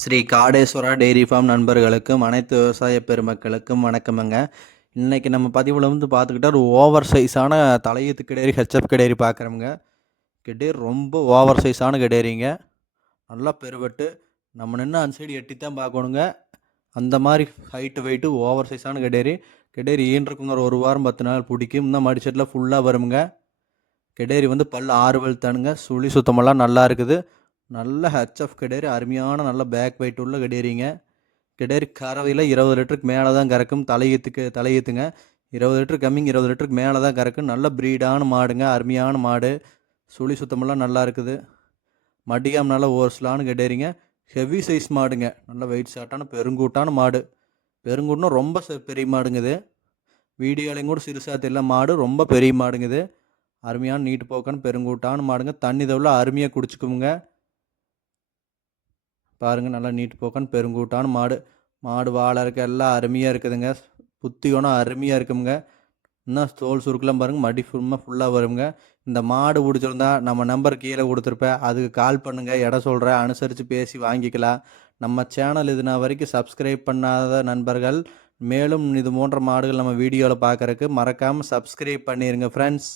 Sri Kadeswara dairy farm நண்பர்களுக்கும் அனைத்து விவசாய பெருமக்களுக்கும் வணக்கமுங்க. இன்றைக்கி நம்ம பதிவில் வந்து பார்த்துக்கிட்டா ஒரு ஓவர் சைஸான தலையீத்து கிடேரி ஹெச்எப் கிடேரி பார்க்குறோமுங்க. கிடேரி ரொம்ப ஓவர் சைஸான கிடேரிங்க நல்லா பெருவெட்டு. நம்ம நின்று அந்த சைடு எட்டி தான் பார்க்கணுங்க. அந்த மாதிரி ஹைட்டு வெயிட்டு ஓவர் சைஸான கிடேரி கிடேரி ஈன்றிருக்குங்க ஒரு ஒரு வாரம் பத்து நாள் பிடிக்கும். இன்னும் செட்டில் ஃபுல்லாக வருமுங்க. கிடேரி வந்து பல் ஆறு வெளுத்தானுங்க தானுங்க. சுழி சுத்தமெல்லாம் நல்லா இருக்குது. நல்ல ஹெச்எஃப் கெடேரி அருமையான நல்ல பேக் வெயிட் உள்ள கெடேரிங்க கெடேரி கறவையில் இருபது லிட்டருக்கு மேலே தான் கறக்கும். தலையீத்துக்கு தலையீத்துங்க. இருபது லிட்டர் கம்மிங் இருபது லிட்டருக்கு மேலே தான் கறக்கும். நல்ல ப்ரீடான மாடுங்க அருமையான மாடு. சுழி சுத்தமெல்லாம் நல்லா இருக்குது. மடியாம் நல்லா ஓர்ஸ்லான்னு கெடேரிங்க ஹெவி சைஸ் மாடுங்க. நல்ல வெயிட் ஷார்ட்டான பெருங்கூட்டான மாடு. பெருங்கூட்னா ரொம்ப ச- பெரிய மாடுங்க இது. வீடியோலையும் கூட சிறுசாக தெரியல. மாடு ரொம்ப பெரிய மாடுங்க இது. அருமையான நீட்டு போக்கான பெருங்கூட்டான மாடுங்க. தண்ணி தவிர அருமையாக குடிச்சுக்குமுங்க பாருங்கள் நல்லா நீட்டு போக்கான பெருங்கூட்டான மாடு. மாடு வாழை இருக்க எல்லாம் அருமையாக இருக்குதுங்க. புத்தி அருமையாக இருக்குங்க இன்னும் தோல் சுருக்கெல்லாம் பாருங்கள் மடி ஃபுல்லாக ஃபுல்லாக வருங்க இந்த மாடு பிடிச்சிருந்தா நம்ம நம்பர் கீழே கொடுத்துருப்பேன். அதுக்கு கால் பண்ணுங்கள் இடம் சொல்கிறேன் அனுசரித்து பேசி வாங்கிக்கலாம். நம்ம சேனல் இது நான் வரைக்கும் சப்ஸ்கிரைப் பண்ணாத நண்பர்கள் மேலும் இது போன்ற மாடுகள் நம்ம வீடியோவில் பார்க்குறக்கு மறக்காமல் சப்ஸ்கிரைப் பண்ணிடுங்க ஃப்ரெண்ட்ஸ்